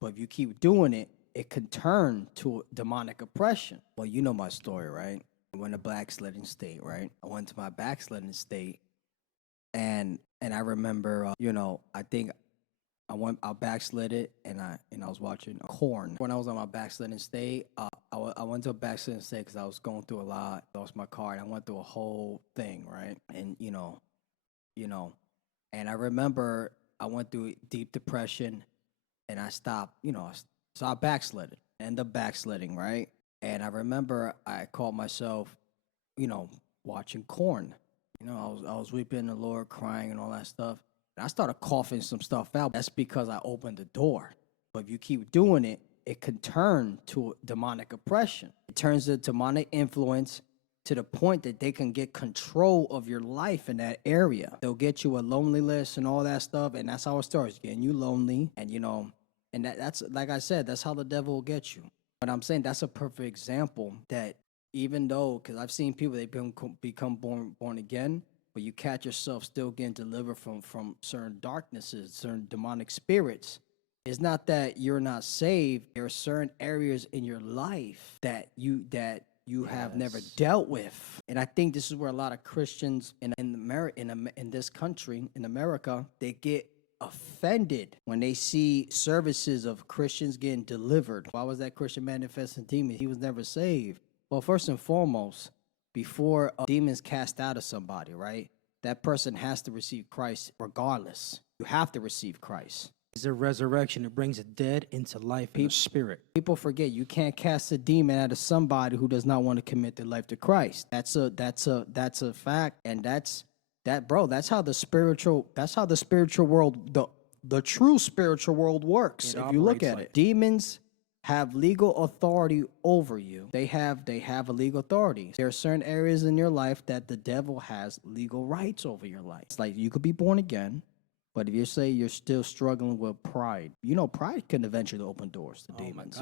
But if you keep doing it, it can turn to demonic oppression. Well, you know my story, right? I went to backsliding state, right? I went to my backsliding state, and I remember, I think I backslid it, and I was watching Corn when I was on my backsliding state. I went to a backsliding state because I was going through a lot. Lost my car, and I went through a whole thing, right? And you know, and I remember I went through deep depression, and I stopped. So I backslid, end up backsliding, right? And I remember I caught myself, watching Corn. I was weeping the Lord, crying and all that stuff. And I started coughing some stuff out. That's because I opened the door. But if you keep doing it, it can turn to demonic oppression. It turns to demonic influence to the point that they can get control of your life in that area. They'll get you a lonely list and all that stuff. And that's how it starts, getting you lonely. And, and that's like I said, that's how the devil will get you. But I'm saying that's a perfect example that even though, because I've seen people, they've become born again, but you catch yourself still getting delivered from certain darknesses, certain demonic spirits. It's not that you're not saved. There are certain areas in your life that you have never dealt with, and I think this is where a lot of Christians in this country, in America, they get offended when they see services of Christians getting delivered. Why was that Christian manifesting demons? He was never saved. Well, first and foremost, before demons cast out of somebody, right? That person has to receive Christ regardless. You have to receive Christ. It's a resurrection. It brings the dead into life in the spirit. People forget you can't cast a demon out of somebody who does not want to commit their life to Christ. That's a fact, and that's how the spiritual world, the true spiritual world works. If you look at it, demons have legal authority over you. They have a legal authority. There are certain areas in your life that the devil has legal rights over your life. It's like you could be born again, but if you say you're still struggling with pride, pride can eventually open doors to demons.